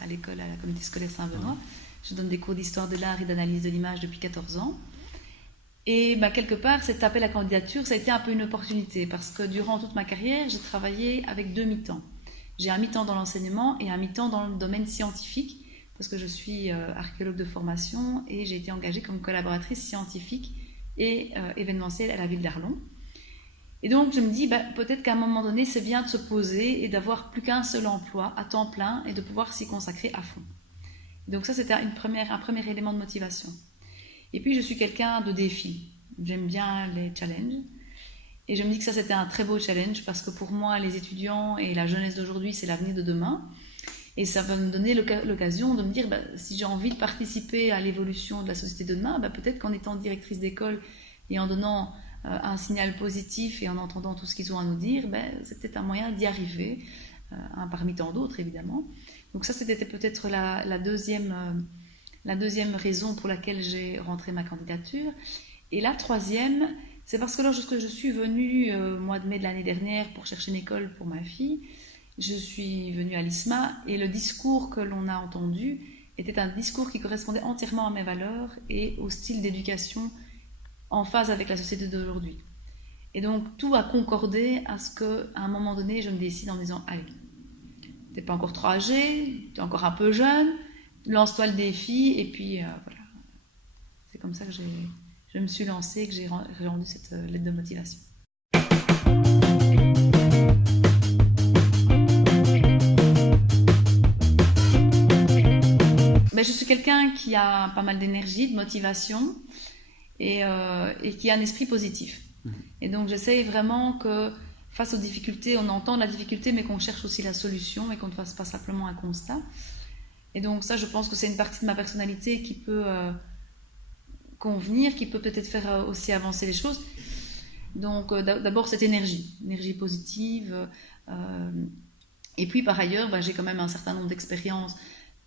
à l'école, à la communauté scolaire Saint-Benoît. Je donne des cours d'histoire de l'art et d'analyse de l'image depuis 14 ans. Et quelque part, cet appel à candidature, ça a été un peu une opportunité parce que durant toute ma carrière, j'ai travaillé avec 2 mi-temps. J'ai un mi-temps dans l'enseignement et un mi-temps dans le domaine scientifique parce que je suis archéologue de formation et j'ai été engagée comme collaboratrice scientifique et événementielle à la ville d'Arlon. Et donc je me dis, peut-être qu'à un moment donné, c'est bien de se poser et d'avoir plus qu'un seul emploi à temps plein et de pouvoir s'y consacrer à fond. Donc ça, c'était un premier élément de motivation. Et puis je suis quelqu'un de défi. J'aime bien les challenges. Et je me dis que ça, c'était un très beau challenge parce que pour moi, les étudiants et la jeunesse d'aujourd'hui, c'est l'avenir de demain. Et ça va me donner l'occasion de me dire, si j'ai envie de participer à l'évolution de la société de demain, peut-être qu'en étant directrice d'école et en donnant un signal positif et en entendant tout ce qu'ils ont à nous dire, c'est peut-être un moyen d'y arriver, un parmi tant d'autres évidemment. Donc ça, c'était peut-être la deuxième raison pour laquelle j'ai rentré ma candidature. Et la troisième, c'est parce que lorsque je suis venue au mois de mai de l'année dernière pour chercher une école pour ma fille, je suis venue à l'ISMA et le discours que l'on a entendu était un discours qui correspondait entièrement à mes valeurs et au style d'éducation en phase avec la société d'aujourd'hui. Et donc tout a concordé à ce qu'à un moment donné, je me décide en disant, allez, t'es pas encore trop âgé, t'es encore un peu jeune, lance-toi le défi, et puis voilà. C'est comme ça que je me suis lancée et que j'ai rendu cette lettre de motivation. Je suis quelqu'un qui a pas mal d'énergie, de motivation et qui a un esprit positif. Et donc j'essaye vraiment que face aux difficultés, on entend la difficulté mais qu'on cherche aussi la solution et qu'on ne fasse pas simplement un constat. Et donc ça, je pense que c'est une partie de ma personnalité qui peut convenir, qui peut peut-être faire aussi avancer les choses. Donc d'abord cette énergie positive. Et puis par ailleurs, j'ai quand même un certain nombre d'expériences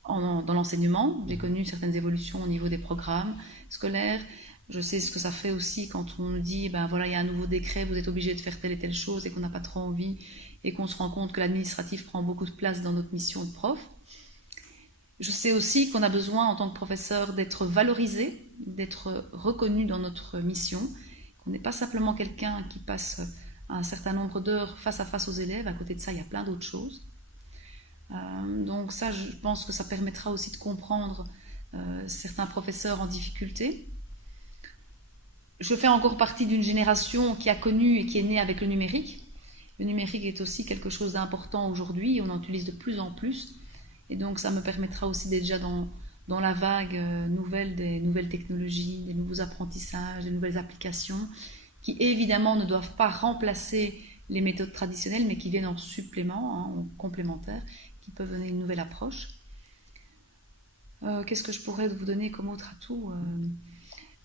dans l'enseignement. J'ai connu certaines évolutions au niveau des programmes scolaires. Je sais ce que ça fait aussi quand on nous dit, voilà, il y a un nouveau décret, vous êtes obligé de faire telle et telle chose et qu'on n'a pas trop envie et qu'on se rend compte que l'administratif prend beaucoup de place dans notre mission de prof. Je sais aussi qu'on a besoin en tant que professeur d'être valorisé, d'être reconnu dans notre mission, qu'on n'est pas simplement quelqu'un qui passe un certain nombre d'heures face à face aux élèves. À côté de ça, il y a plein d'autres choses. Donc ça, je pense que ça permettra aussi de comprendre certains professeurs en difficulté. Je fais encore partie d'une génération qui a connu et qui est née avec le numérique. Le numérique est aussi quelque chose d'important aujourd'hui, on en utilise de plus en plus. Et donc ça me permettra aussi d'être déjà dans la vague nouvelle des nouvelles technologies, des nouveaux apprentissages, des nouvelles applications, qui évidemment ne doivent pas remplacer les méthodes traditionnelles, mais qui viennent en supplément, en complémentaire, qui peuvent donner une nouvelle approche. Qu'est-ce que je pourrais vous donner comme autre atout ?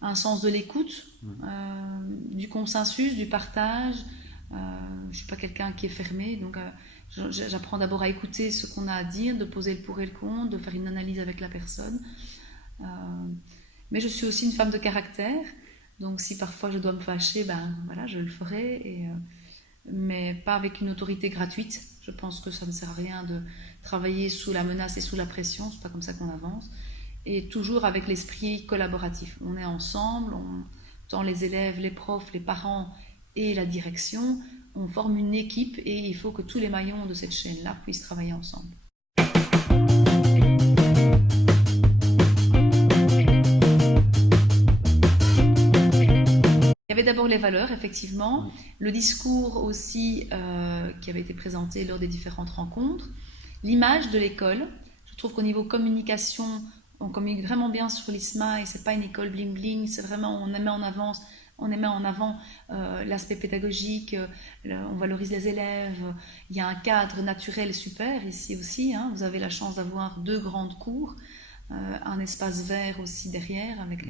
Un sens de l'écoute, du consensus, du partage. Je ne suis pas quelqu'un qui est fermé, donc j'apprends d'abord à écouter ce qu'on a à dire, de poser le pour et le contre, de faire une analyse avec la personne. Mais je suis aussi une femme de caractère, donc si parfois je dois me fâcher, voilà, je le ferai, mais pas avec une autorité gratuite. Je pense que ça ne sert à rien de travailler sous la menace et sous la pression, c'est pas comme ça qu'on avance. Et toujours avec l'esprit collaboratif. On est ensemble, tant les élèves, les profs, les parents et la direction, on forme une équipe et il faut que tous les maillons de cette chaîne-là puissent travailler ensemble. Il y avait d'abord les valeurs, effectivement, le discours aussi qui avait été présenté lors des différentes rencontres, l'image de l'école. Je trouve qu'au niveau communication, on communique vraiment bien sur l'ISMA et c'est pas une école bling bling, c'est vraiment on met en avant l'aspect pédagogique, on valorise les élèves, il y a un cadre naturel super ici aussi, vous avez la chance d'avoir 2 grandes cours, un espace vert aussi derrière avec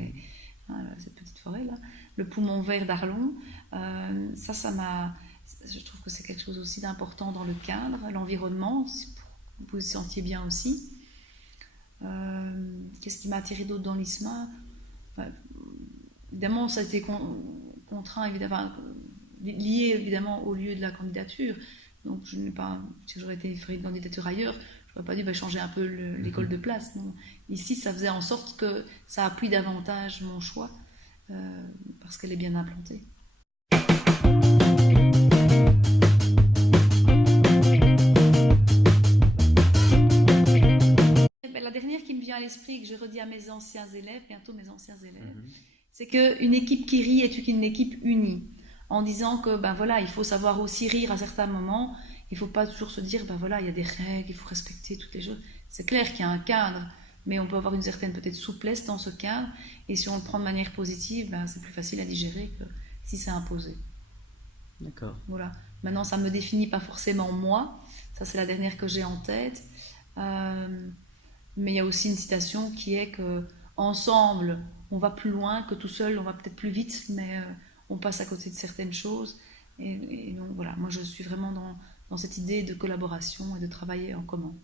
cette petite forêt là, le poumon vert d'Arlon, je trouve que c'est quelque chose aussi d'important dans le cadre, l'environnement, vous vous sentiez bien aussi. Qu'est-ce qui m'a attiré d'autre dans l'ISMA ? Évidemment, ça a été contraint, évidemment, lié évidemment au lieu de la candidature. Donc, si j'aurais été fait une candidature ailleurs, je n'aurais pas dû changer un peu l'école de place. Non. Ici, ça faisait en sorte que ça appuie davantage mon choix parce qu'elle est bien implantée. La dernière qui me vient à l'esprit, que je redis à mes anciens élèves, bientôt mes anciens élèves, c'est qu'une équipe qui rit est une équipe unie. En disant que voilà, il faut savoir aussi rire à certains moments. Il ne faut pas toujours se dire voilà, il y a des règles, il faut respecter toutes les choses. C'est clair qu'il y a un cadre, mais on peut avoir une certaine peut-être souplesse dans ce cadre. Et si on le prend de manière positive, c'est plus facile à digérer que si c'est imposé. D'accord. Voilà. Maintenant, ça ne me définit pas forcément moi. Ça, c'est la dernière que j'ai en tête. Mais il y a aussi une citation qui est que ensemble, on va plus loin, que tout seul, on va peut-être plus vite, mais on passe à côté de certaines choses. Et donc voilà, moi je suis vraiment dans cette idée de collaboration et de travailler en commun.